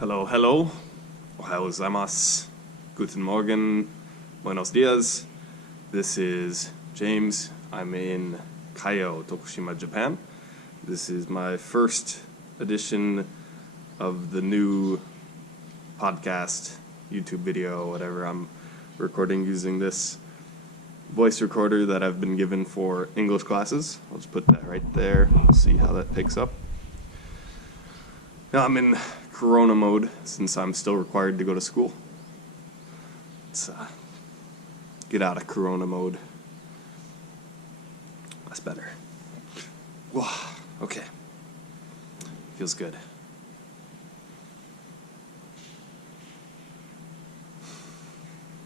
Hello, hello. Ohayou gozaimasu. Guten Morgen. Buenos dias. This is James. I'm in Kaio, Tokushima, Japan. This is my first edition of the new podcast, YouTube video, whatever. I'm recording using this voice recorder that I've been given for English classes. I'll just put that right there. We'll see how that picks up. Now I'm in Corona mode since I'm still required to go to school. Let's get out of Corona mode. That's better. Whoa, okay. Feels good.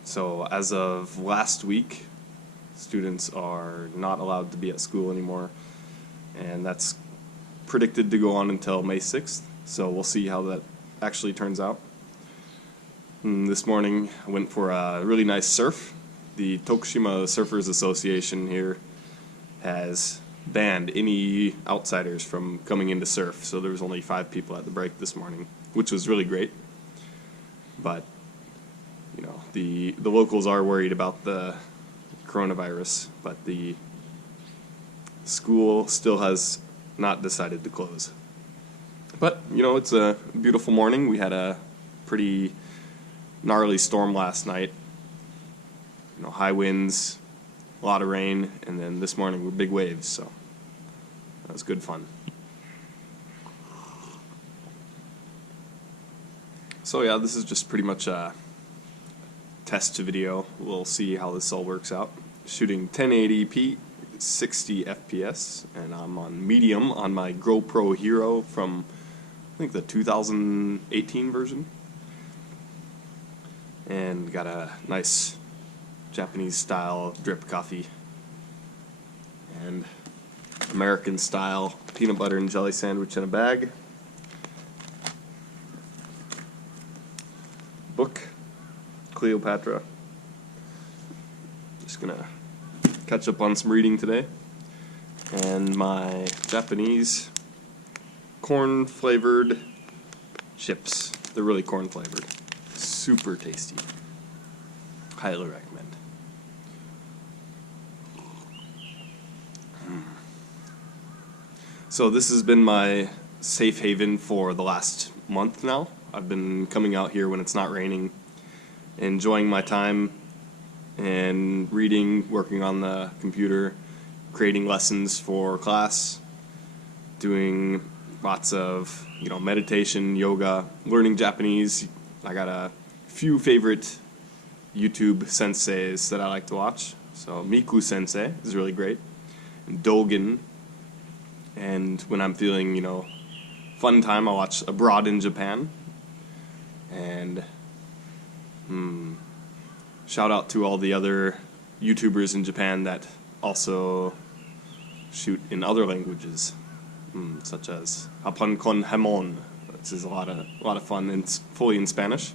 So as of last week, students are not allowed to be at school anymore, and that's predicted to go on until May 6th. So we'll see how that actually turns out. This morning I went for a really nice surf. The Tokushima Surfers Association here has banned any outsiders from coming in to surf. So there was only 5 people at the break this morning, which was really great. But you know, the locals are worried about the coronavirus, but the school still has not decided to close. But, you know, it's a beautiful morning. We had a pretty gnarly storm last night. You know, high winds, a lot of rain, and then this morning were big waves, so that was good fun. So yeah, this is just pretty much a test video. We'll see how this all works out. Shooting 1080p, 60 FPS, and I'm on medium on my GoPro Hero from I think the 2018 version, and got a nice Japanese style drip coffee and American style peanut butter and jelly sandwich in a bag. Book, Cleopatra. Just gonna catch up on some reading today, and my Japanese corn flavored chips. They're really corn flavored. Super tasty. Highly recommend. So this has been my safe haven for the last month now. I've been coming out here when it's not raining, enjoying my time and reading, working on the computer, creating lessons for class, doing lots of, you know, meditation, yoga, learning Japanese. I got a few favorite YouTube senseis that I like to watch. So Miku Sensei is really great, and Dogen. And when I'm feeling, you know, fun time, I watch Abroad in Japan. And shout out to all the other YouTubers in Japan that also shoot in other languages, such as Hapan Kon Hamon, which is a lot of fun, and it's fully in Spanish.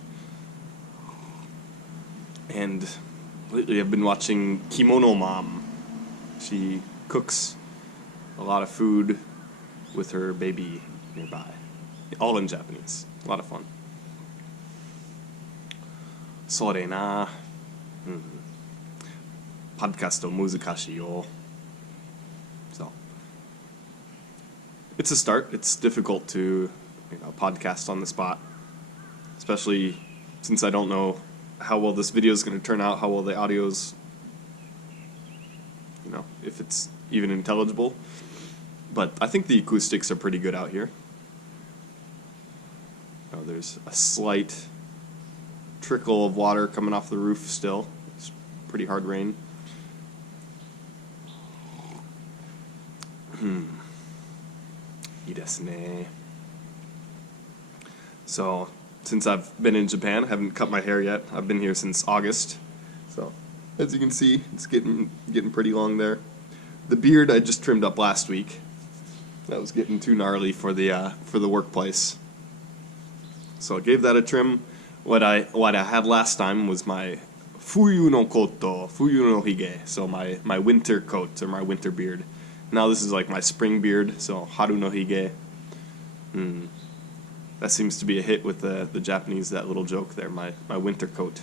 And lately I've been watching Kimono Mom. She cooks a lot of food with her baby nearby, all in Japanese. A lot of fun. Sore na. Podcast o muzukashii yo. So it's a start. It's difficult to, you know, podcast on the spot, especially since I don't know how well this video is going to turn out, how well the audio's, you know, if it's even intelligible. But I think the acoustics are pretty good out here. Oh, there's a slight trickle of water coming off the roof still. It's pretty hard rain. So, since I've been in Japan, I haven't cut my hair yet. I've been here since August. So, as you can see, it's getting pretty long there. The beard I just trimmed up last week. That was getting too gnarly for the workplace. So I gave that a trim. What I had last time was my fuyu no koto, fuyu no hige, so my winter coat or my winter beard. Now this is like my spring beard, so haru no hige. that seems to be a hit with the Japanese, that little joke there, my winter coat.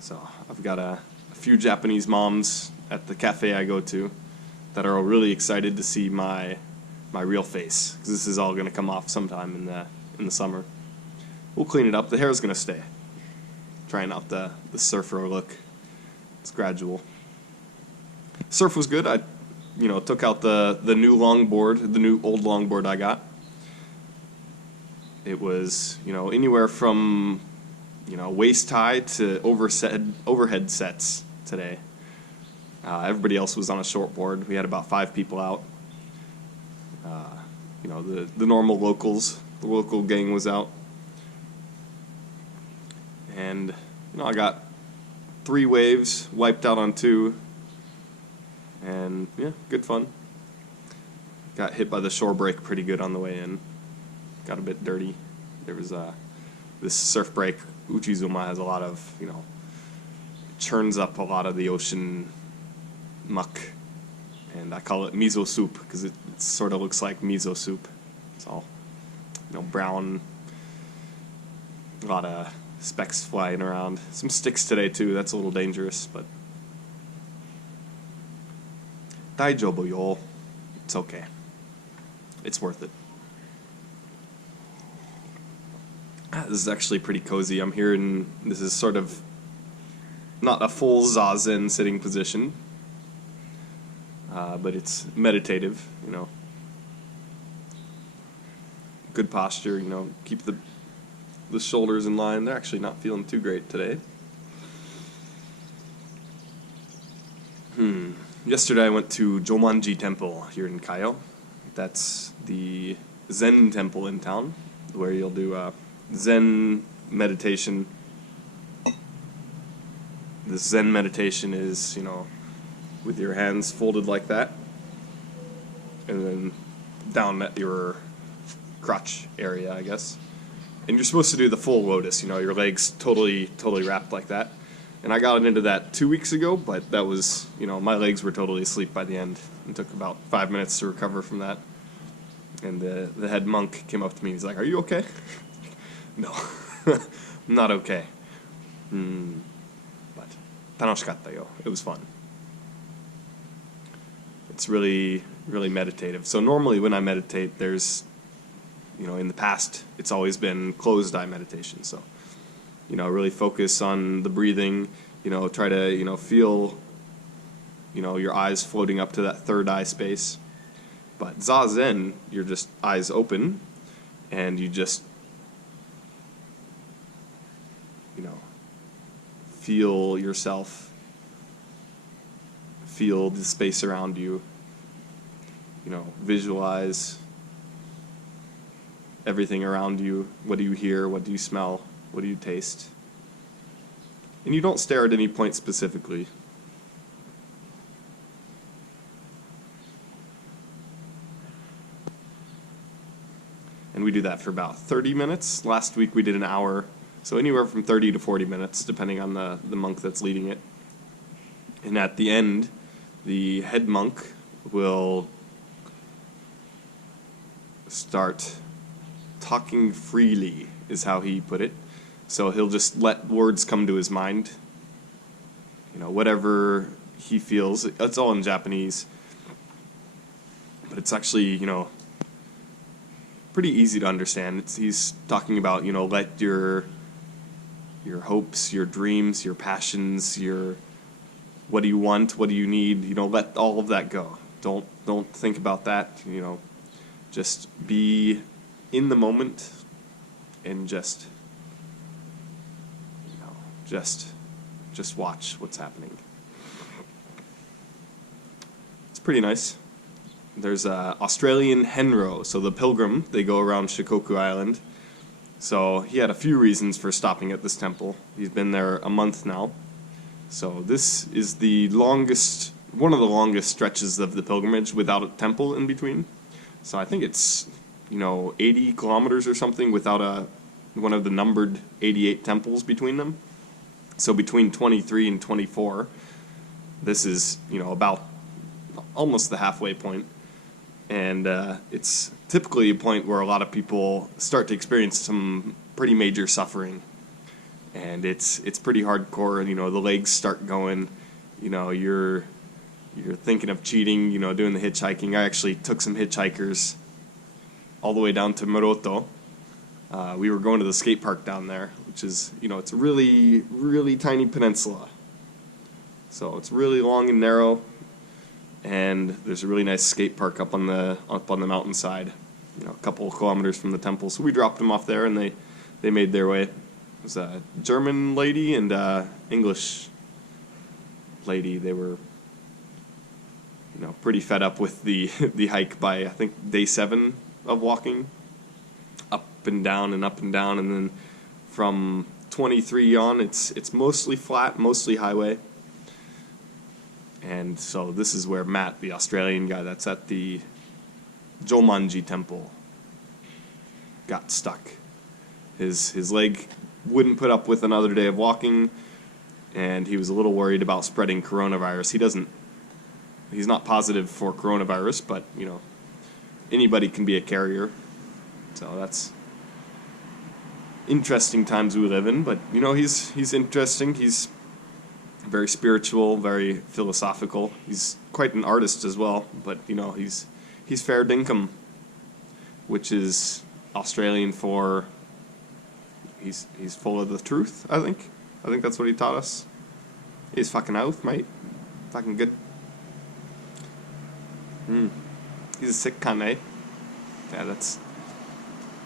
So I've got a few Japanese moms at the cafe I go to that are really excited to see my real face, because this is all going to come off sometime in the summer. We'll clean it up. The hair's going to stay. Trying out the surfer look. It's gradual. Surf was good. I took out the new longboard, the new old longboard I got. It was, anywhere from, waist high to overhead sets today. Everybody else was on a short board. We had about 5 people out. The normal locals, the local gang was out. And, I got 3 waves, wiped out on 2. And, yeah, good fun. Got hit by the shore break pretty good on the way in. Got a bit dirty. There was this surf break. Uchizuma has a lot of, churns up a lot of the ocean muck. And I call it miso soup because it sort of looks like miso soup. It's all, brown. A lot of specks flying around. Some sticks today too. That's a little dangerous, but daijobu yo. It's okay. It's worth it. This is actually pretty cozy. I'm here in, this is sort of not a full zazen sitting position, but it's meditative, Good posture, keep the shoulders in line. They're actually not feeling too great today. Yesterday I went to Jomonji Temple here in Kaio. That's the Zen temple in town, where you'll do Zen meditation. The Zen meditation is, with your hands folded like that, and then down at your crotch area, I guess. And you're supposed to do the full lotus, your legs totally wrapped like that. And I got into that 2 weeks ago, but that was, my legs were totally asleep by the end. It took about 5 minutes to recover from that. And the head monk came up to me, he's like, "Are you okay?" No, I'm not okay. But tanoshikatta yo. It was fun. It's really, really meditative. So normally when I meditate, there's, in the past, it's always been closed eye meditation. So, really focus on the breathing, try to, feel, your eyes floating up to that third eye space. But Zazen, you're just eyes open, and you just, feel yourself, feel the space around you, visualize everything around you. What do you hear? What do you smell? What do you taste? And you don't stare at any point specifically. And we do that for about 30 minutes. Last week we did an hour, so anywhere from 30 to 40 minutes, depending on the monk that's leading it. And at the end, the head monk will start talking freely, is how he put it. So he'll just let words come to his mind. Whatever he feels. It's all in Japanese. But it's actually, pretty easy to understand. He's talking about, let your hopes, your dreams, your passions, what do you want, what do you need, let all of that go. Don't think about that, just be in the moment and just watch what's happening. It's pretty nice. There's Australian Henro, so the pilgrim, they go around Shikoku Island. So he had a few reasons for stopping at this temple. He's been there a month now. So this is one of the longest stretches of the pilgrimage without a temple in between. So I think it's, 80 kilometers or something without one of the numbered 88 temples between them. So between 23 and 24, this is, about almost the halfway point. and it's typically a point where a lot of people start to experience some pretty major suffering, and it's pretty hardcore. You know, the legs start going. You know, you're thinking of cheating. You know, doing the hitchhiking. I actually took some hitchhikers all the way down to Maroto. We were going to the skate park down there, which is, you know, it's a really, really tiny peninsula. So it's really long and narrow, and there's a really nice skate park up on the mountainside, you know, a couple of kilometers from the temple. So we dropped them off there, and they made their way. It was a German lady and English lady. They were, you know, pretty fed up with the the hike by, I think, day 7 of walking. Up and down and up and down, and then from 23 on, it's mostly flat, mostly highway. And so this is where Matt, the Australian guy that's at the Jomonji temple, got stuck. His leg wouldn't put up with another day of walking, and he was a little worried about spreading coronavirus. He's not positive for coronavirus, but, you know, anybody can be a carrier. So that's interesting times we live in, but, you know, he's interesting. He's very spiritual, very philosophical. He's quite an artist as well, but, you know, he's fair dinkum, which is Australian for he's full of the truth, I think. I think that's what he taught us. He's fucking oath, mate. Fucking good. He's a sick cunt, eh? Yeah, that's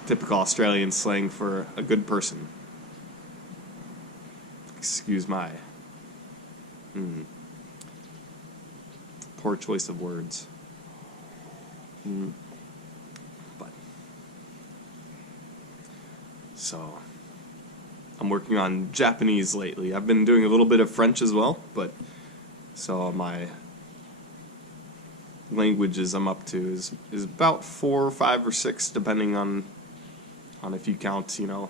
typical Australian slang for a good person. Excuse my poor choice of words. But so I'm working on Japanese lately. I've been doing a little bit of French as well, but so my languages I'm up to is about 4 or 5 or 6, depending on if you count, you know,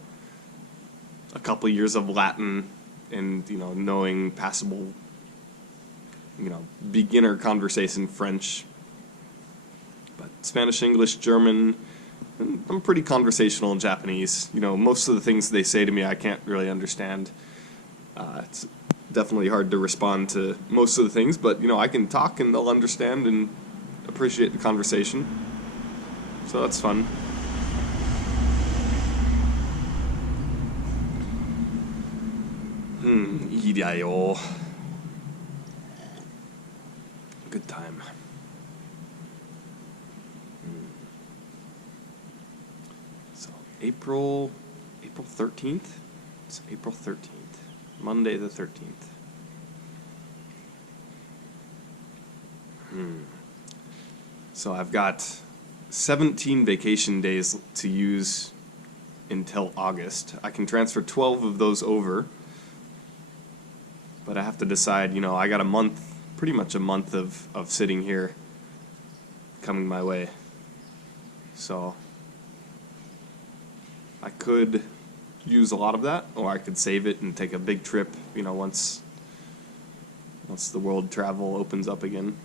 a couple years of Latin and, you know, knowing passable, you know, beginner conversation French. But Spanish, English, German, I'm pretty conversational in Japanese. You know, most of the things they say to me I can't really understand. It's definitely hard to respond to most of the things, but, you know, I can talk and they'll understand and appreciate the conversation. So that's fun. Iidayo. Good time. So April 13th? It's April 13th. Monday the 13th. So I've got 17 vacation days to use until August. I can transfer 12 of those over, but I have to decide, you know, I got a month, pretty much a month of sitting here coming my way. So I could use a lot of that, or I could save it and take a big trip, you know, once the world travel opens up again.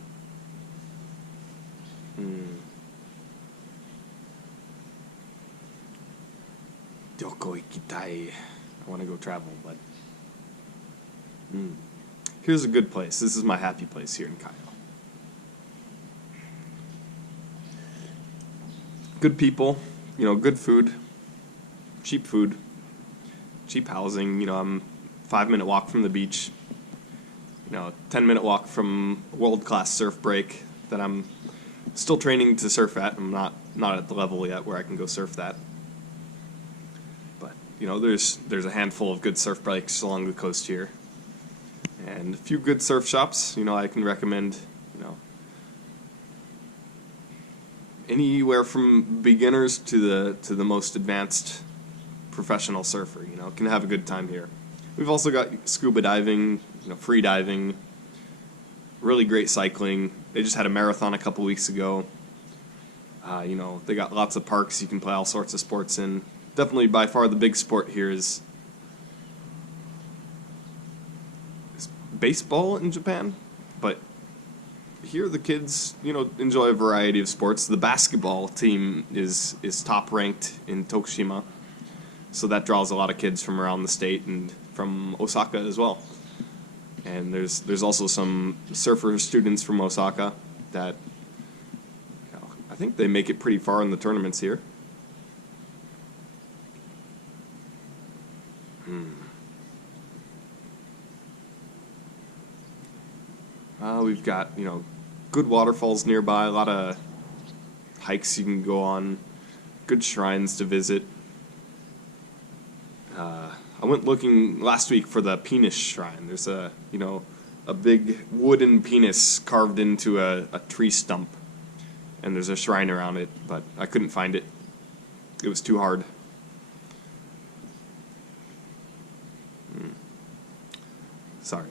Doko ikitai. I want to go travel, but here's a good place. This is my happy place here in Kyle. Good people, you know, good food, cheap housing. You know, I'm 5-minute walk from the beach. You know, 10-minute walk from world-class surf break that I'm still training to surf at. I'm not at the level yet where I can go surf that. But, you know, there's a handful of good surf breaks along the coast here. And a few good surf shops, you know, I can recommend, you know, anywhere from beginners to the most advanced professional surfer, you know, can have a good time here. We've also got scuba diving, you know, free diving, really great cycling. They just had a marathon a couple weeks ago. You know, they got lots of parks you can play all sorts of sports in. Definitely by far the big sport here is baseball in Japan, but here the kids, enjoy a variety of sports. The basketball team is top ranked in Tokushima, so that draws a lot of kids from around the state and from Osaka as well. And there's also some surfer students from Osaka that I think they make it pretty far in the tournaments here. We've got, good waterfalls nearby, a lot of hikes you can go on, good shrines to visit. I went looking last week for the penis shrine. There's a big wooden penis carved into a tree stump, and there's a shrine around it, but I couldn't find it. It was too hard. Sorry.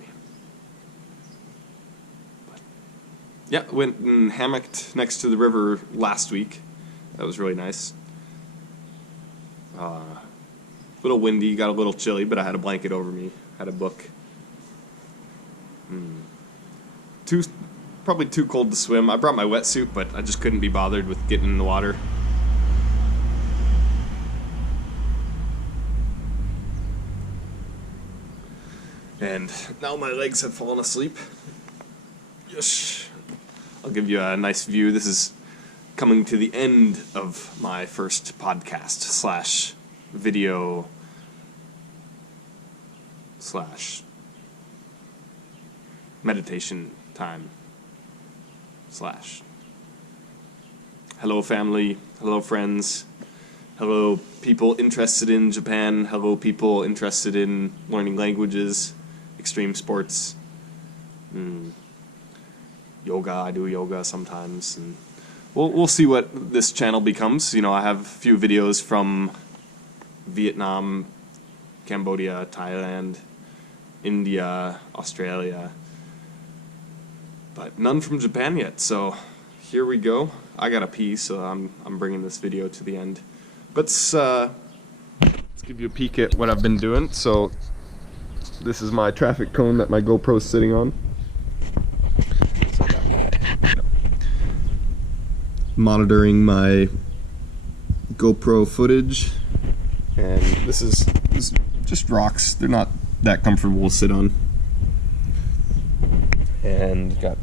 Yeah, went and hammocked next to the river last week. That was really nice. A little windy, got a little chilly, but I had a blanket over me, had a book. Probably too cold to swim. I brought my wetsuit, but I just couldn't be bothered with getting in the water. And now my legs have fallen asleep. Yes. I'll give you a nice view. This is coming to the end of my first podcast / video / meditation time / hello family, hello friends, hello people interested in Japan, hello people interested in learning languages, extreme sports, yoga. I do yoga sometimes, and we'll see what this channel becomes. I have a few videos from Vietnam, Cambodia, Thailand, India, Australia, but none from Japan yet. So here we go. I gotta pee, so I'm bringing this video to the end. But let's give you a peek at what I've been doing. So this is my traffic cone that my GoPro's sitting on. Monitoring my GoPro footage, and this is just rocks. They're not that comfortable to sit on, and got